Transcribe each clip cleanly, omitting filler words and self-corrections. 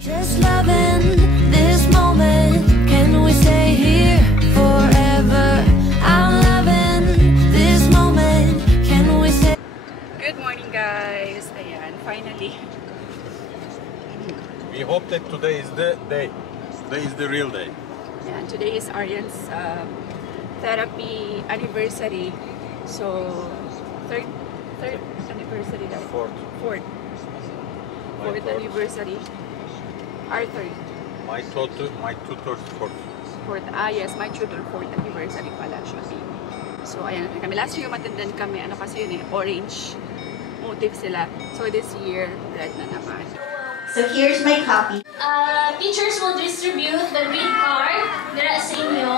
Just loving this moment. Can we stay here forever? I'm loving this moment. Can we stay? Good morning, guys. Ayan, finally. We hope that today is the day. Today is the real day. Ayan, today is Aryan's therapy anniversary. So, third anniversary daw. Fourth anniversary. Our third. My tutor's fourth. Yes, my tutor fourth anniversary pala siya. So, ayan kami. Last year matindan kami. Ano kasi yun eh, orange motif sila. So, this year, red na naman. So, here's my copy. Teachers will distribute the green card. Dira sa inyo.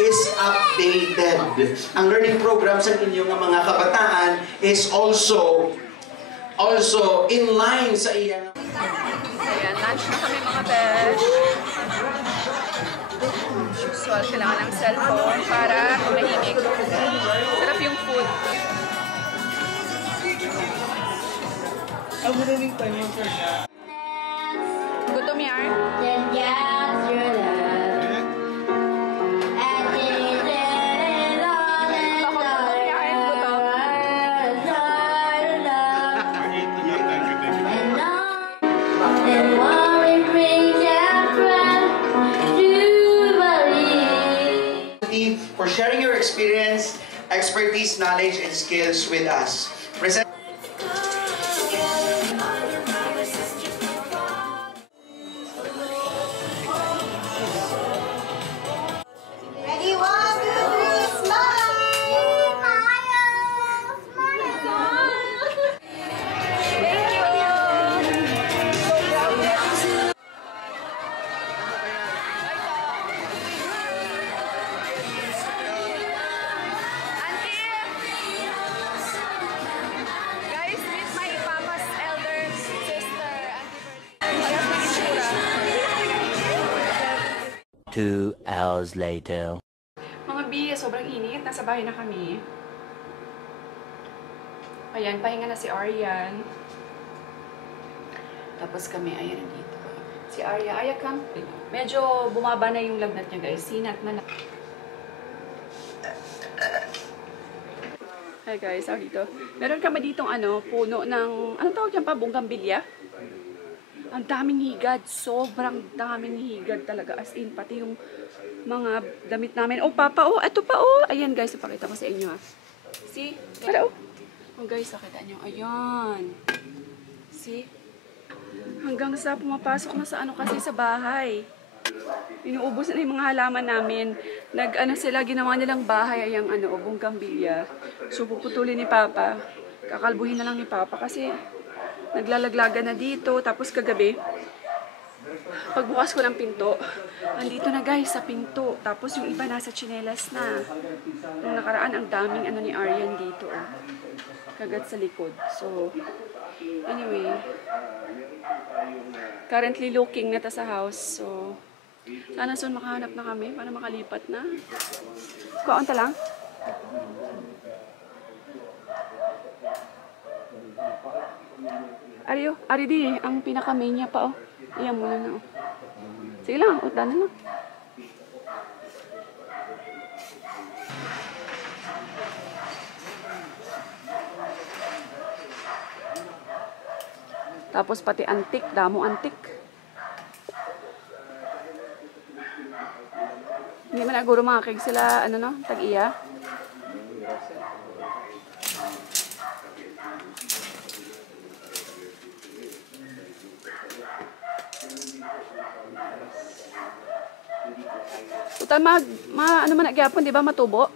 Is updated. Ang learning programs ng inyong mga kabataan is also in line sa iyang. Ayan, lunch na kami mga besh. Usual, kailangan ng cellphone para tumahimik. Sarap yung food. Gutom yan? For sharing your experience, expertise, knowledge, and skills with us. Present. Ready, 1, 2, 3, smile! Guys, meet my papa's elder sister, Auntie 2 hours later. Mga B, sobrang init. Nasa bahay na kami. Ayan, pahinga na si Aryan. Tapos kami, ayan dito. Si Arya, come. Medyo bumaba na yung lagnat niya, guys. Sinat na. Hi guys, dito. Meron kami ditong puno ng, anong tawag dyan pa? Bonggambilya? Ang daming higad. Sobrang daming higad talaga. As in, pati yung mga damit namin. Oh, papa, oh, eto pa, oh. Ayan guys, ipakita ko sa inyo, ha. See? Para, oh. Oh guys, nakita nyo. Ayan. See? Hanggang sa pumapasok na sa kasi sa bahay. Inuubos na yung mga halaman namin. Sila, ginawa nilang bahay, ayang bonggambilya. So, puputulin ni Papa. Kakalbuhin na lang ni Papa kasi naglalaglaga na dito. Tapos kagabi, pagbukas ko ng pinto, andito na guys sa pinto. Tapos yung iba nasa tsinelas na. Nung nakaraan, ang daming ni Aryan dito. Oh. Kagat sa likod. So, anyway, currently looking na ta sa house. So, sana soon makahanap na kami para makalipat na. Kaunta lang. Ari di, ang pinaka-main niya pa, oh. Iyan muna na, oh. Sige lang, utdan na lang. Tapos pati antik, damo antik. Hindi man naguro mga keg sila, tag-iya. Total, ano man nagyapon, di ba, matubo?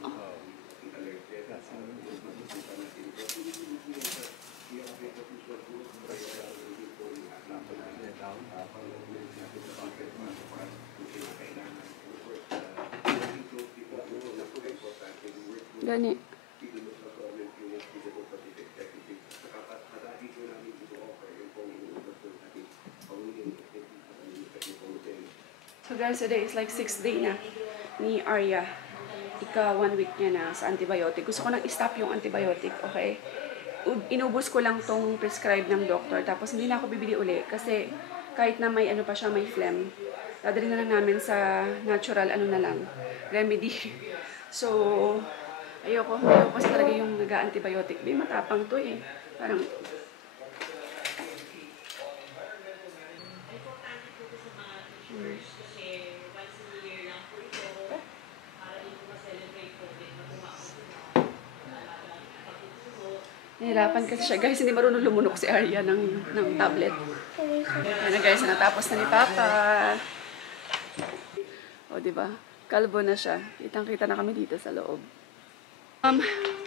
Gani. So guys, today is like 6th day na ni Arya. Ika 1 week niya na sa antibiotic. Gusto ko nang i-stop yung antibiotic, okay? Inubos ko lang tong prescribe ng doctor. Tapos hindi na ako bibili uli. Kasi kahit na may ano pa siya, may phlegm. Dadali na lang namin sa natural, ano na lang, remedy. So, ayoko kasi talaga yung nag-antibiotic. May matapang to eh. Parang, nahirapan kasi siya. Guys, hindi marunong lumunok si Arya ng tablet. Ayan na guys, natapos na ni Papa. O, diba? Kalbo na siya. Kitang-kita na kami dito sa loob.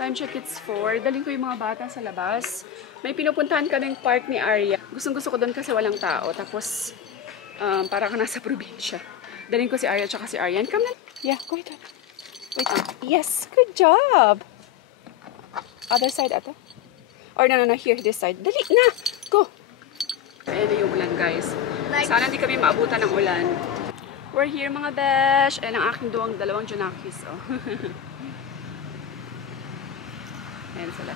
Time check, it's 4. Daling ko yung mga bata sa labas. May pinupuntahan kaming park ni Arya. Gustong-gusto ko doon kasi walang tao. Tapos, para ka nasa probinsya. Daling ko si Arya tsaka si Aryan. Come na. Yeah, go ahead. Wait. Yes, good job. Other side, ata? Or no, here, this side. Dali na! Go! Ayan na yung ulan, guys. Sana hindi kami maabutan ng ulan. We're here, mga besh. Ayan ang aking dalawang Junakis, oh. Ayan sila.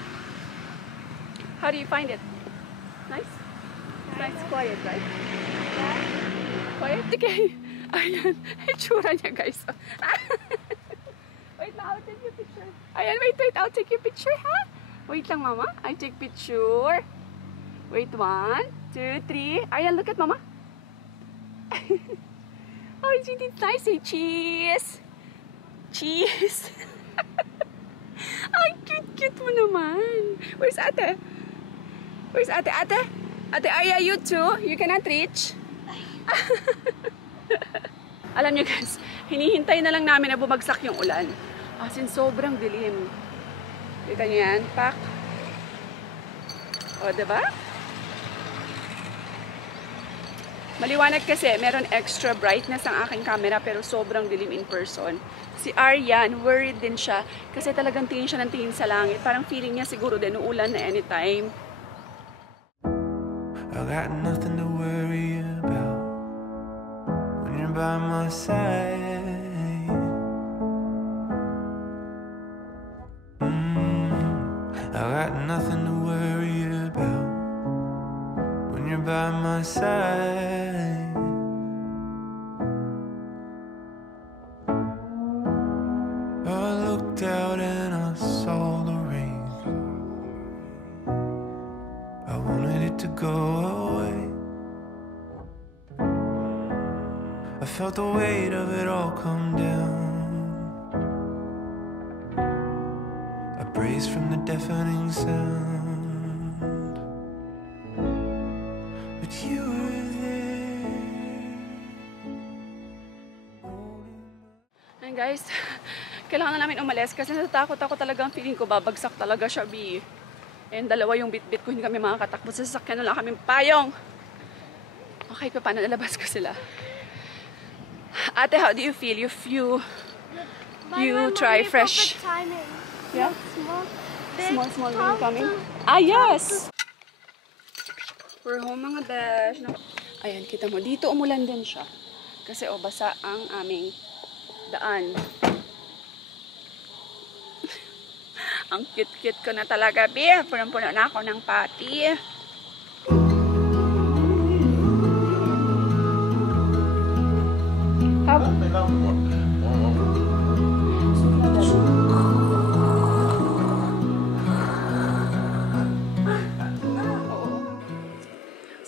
How do you find it? Nice? It's nice, quiet, right? Quiet? Okay. Ayan. Itsura niya, guys. Wait, I'll take your picture. Ayan, wait. I'll take your picture, ha? Wait lang, Mama. I take picture. Wait, 1, 2, 3. Ayan, look at Mama. Oh, she did nice. Say cheese. Cheese. Ay, cute mo naman. Where's ate? Where's ate? Ate? Ate Arya, you too? You cannot reach? Alam niyo guys, hinihintay na lang namin na bumagsak yung ulan. As in, sobrang dilim. Kita niyo yan? Pak. O, diba? Maliwanag kasi, meron extra brightness ang aking camera pero sobrang dilim in person. Si Aryan, worried din siya kasi talagang tingin siya ng tingin sa langit. Parang feeling niya siguro din uulan na anytime. I got nothing to worry about when you're by my side. I got nothing to worry about when you're by my side. I looked out and I saw the rain. I wanted it to go away. I felt the weight of it all come down. I braced from the deafening sound, but you were there. Ayan guys, kailangan na namin umalis kasi natatakot ako talagang feeling ko babagsak talaga siya, B. Ayan, dalawa yung bit-bit ko, hindi kami makakatakbo sa sasakyan, wala kaming payong. Okay, paano nalabas ko sila? Ate, how do you feel? You try fresh. Yeah? Small rain coming. Ah, yes! We're home, mga besh. Ayan, kita mo. Dito umulan din siya. Kasi basa ang aming daan. Ang cute-cute ko na talaga, B. Punong-puno na ako ng pati.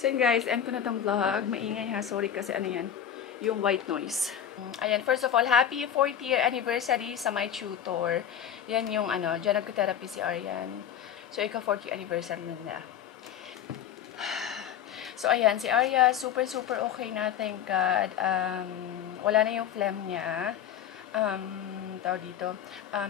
So yun guys, end ko na tong vlog. Maingay ha, sorry kasi ano yan, yung white noise. Ayan, first of all, happy 4th year anniversary sa my tutor. Yan yung ano, dyan nagko-therapy si Aryan. So ika 4th year anniversary na nila. So ayan, si Arya super okay na, thank God. Wala na yung phlegm niya. tawag dito,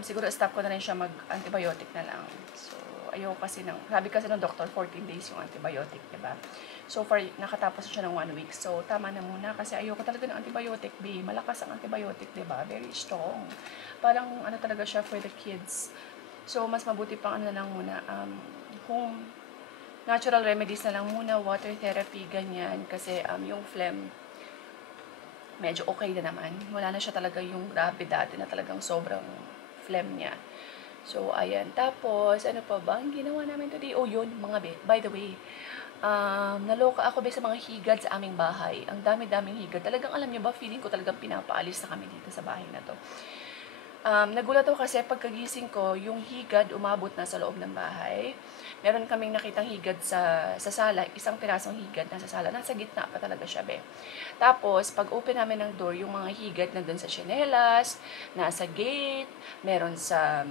siguro stop ko na rin siya mag-antibiotic na lang. So, ayoko kasi sabi kasi ng doktor, 14 days yung antibiotic, diba? So far, nakatapos siya ng 1 week. So, tama na muna kasi ayoko talaga ng antibiotic, babe. Malakas ang antibiotic, diba? Very strong. Parang, ano talaga siya for the kids. So, mas mabuti pang ano na lang muna, home natural remedies na lang muna, water therapy, ganyan. Kasi, yung phlegm, medyo okay na naman. Wala na siya talaga yung grabe dati na talagang sobrang phlegm niya. So, ayan. Tapos, ano pa ba? Ang ginawa namin today? Oh, yun, mga be. By the way, naloka ako sa mga higad sa aming bahay. Ang dami-daming higad. Talagang alam niyo ba, feeling ko talagang pinapaalis na kami dito sa bahay na to. Nagulat ako kasi pagkagising ko, yung higad umabot na sa loob ng bahay. Meron kaming nakitang higad sa sala, isang pirasong higad na sa sala. Nasa gitna pa talaga siya, be. Tapos, pag open namin ng door, yung mga higad na dun sa tsinelas, nasa gate, meron sa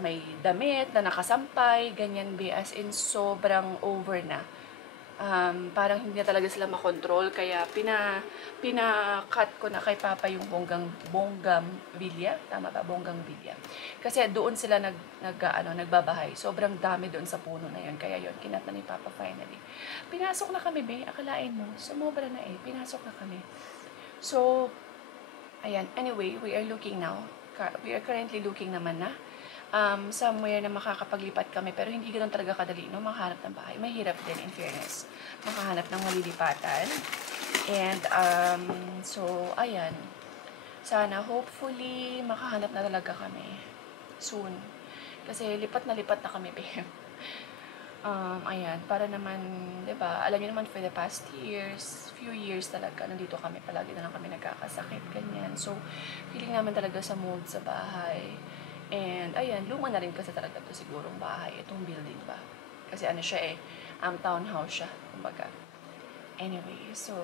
may damit na nakasampay, ganyan, be. As in, sobrang over na. Parang hindi na talaga sila makontrol, kaya pina-cut ko na kay Papa yung bonggambilya, tama ba? Bonggambilya. Kasi doon sila nagbabahay. Sobrang dami doon sa puno na yun, kaya yun, kinat na ni Papa finally. Pinasok na kami, be, akalain mo, sumobra na eh, pinasok na kami. So, ayan, anyway, we are currently looking naman na somewhere na makakapaglipat kami, pero hindi ganoon talaga kadali, no? Makahanap ng bahay. Mahirap din, in fairness. Makahanap ng malilipatan. And, so, ayan. Sana, hopefully, makahanap na talaga kami soon. Kasi, lipat na kami, babe. Ayan, para naman, diba, alam niyo naman, for the past few years talaga, nandito kami, palagi na lang kami nagkakasakit, ganyan. So, feeling namin talaga sa mood sa bahay. And, ayan, luma na rin kasi talaga ito sigurong bahay, itong building ba. Kasi ano siya townhouse siya, kumbaga. Anyway, so,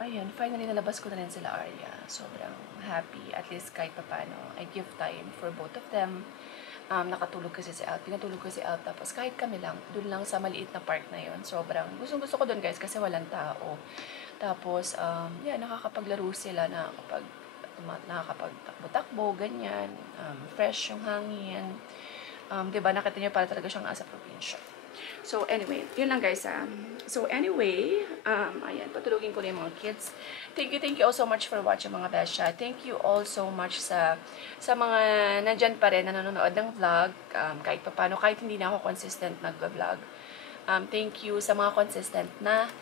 ayan, finally nalabas ko na rin sila Arya. Sobrang happy, at least kahit papano. I give time for both of them. Nakatulog kasi si Alt, pinatulog ko si Alt, tapos kahit kami lang, dun lang sa maliit na park na yon. Sobrang, gusto ko dun guys, kasi walang tao. Tapos, nakakapaglaro sila na kapag nakakapagtakbo-takbo, ganyan, fresh yung hangin. Diba, nakita niyo para talaga siyang nasa probinsya. So, anyway, yun lang guys. So, anyway, ayan, patulogin ko na yung mga kids. Thank you all so much for watching mga besha. Thank you all so much sa mga nandyan pa rin na nanonood ng vlog, kahit papano, kahit hindi na ako consistent nag-vlog. Thank you sa mga consistent na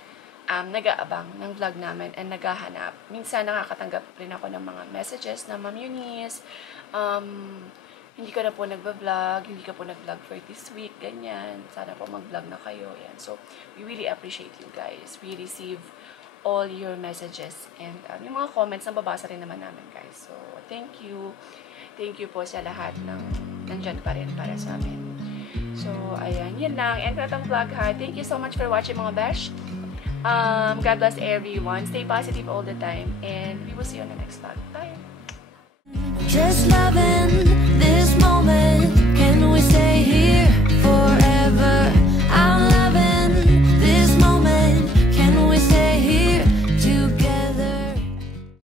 nag-aabang ng vlog namin and naghahanap. Minsan nakakatanggap rin ako ng mga messages na, Ma'am Eunice, hindi ka na po nagba-vlog, hindi ka po nag-vlog for this week, ganyan. Sana po mag-vlog na kayo. Yan. So, we really appreciate you guys. We receive all your messages and yung mga comments, nababasa rin naman namin, guys. So, thank you. Thank you po sa lahat ng nandyan pa rin para sa amin. So, ayan. Yan lang. End ko na itong vlog, ha. Thank you so much for watching, mga besh. God bless everyone. Stay positive all the time. And we will see you on the next vlog. Bye! Just loving